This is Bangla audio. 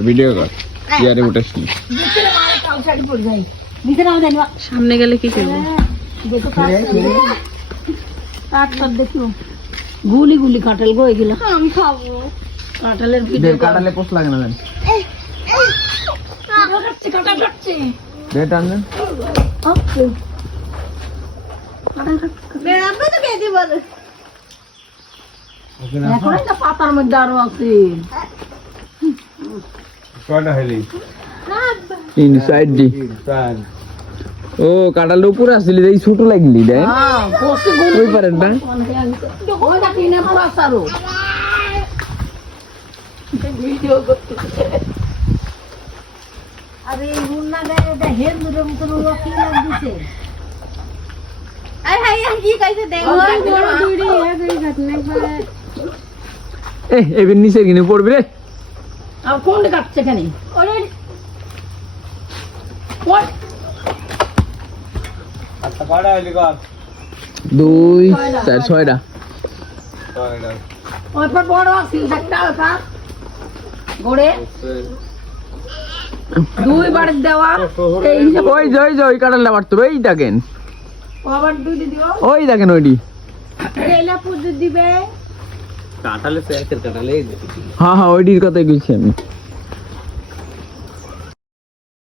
ভিডিও কর ইয়ারে উঠাস নি সামনে গেলে কি করবো গুলি গুলি কাঁঠাল গো এগুলো আমি খাবো কাঁঠালের ভিডিও কাটালে পোস্ট লাগে না কাঁঠাল কাটছে ডেট আনলেন ওকে কাঁঠাল এখন একটা পাতার মধ্যে আরো আছে কয়টা হইলি ইনসাইড দি ও কাটাল উপরে আসলি এই ছোট লাগলি দেন হ্যাঁ পোস্টে ওই পারেন না ওই দেখি না পুরো সারো ভিডিও করতে আরে মুন্না গায়ে দা হেড মুরে মুরে ওকি লাগছে আই হাই কি কইছে দেখো বড় ভিডিও এই ঘটনা করে এবার নিচে কিনে পড়বি রে আর কোন কাটছে কেন ওরে কোন আচ্ছা কয়টা হইলি কর 2 4 6টা ওই পর বড় আছে একটা আলফা গোড়ে দুই বার দেওয়া এই ওই জয় জয় কাটালটা মারতো এই দেখেন আবার দুই দিও ওই দেখেন ওইডি এলা পুজো দিবে কাটালে সে কাটালে হ্যাঁ ওইডির কথাই বলছি আমি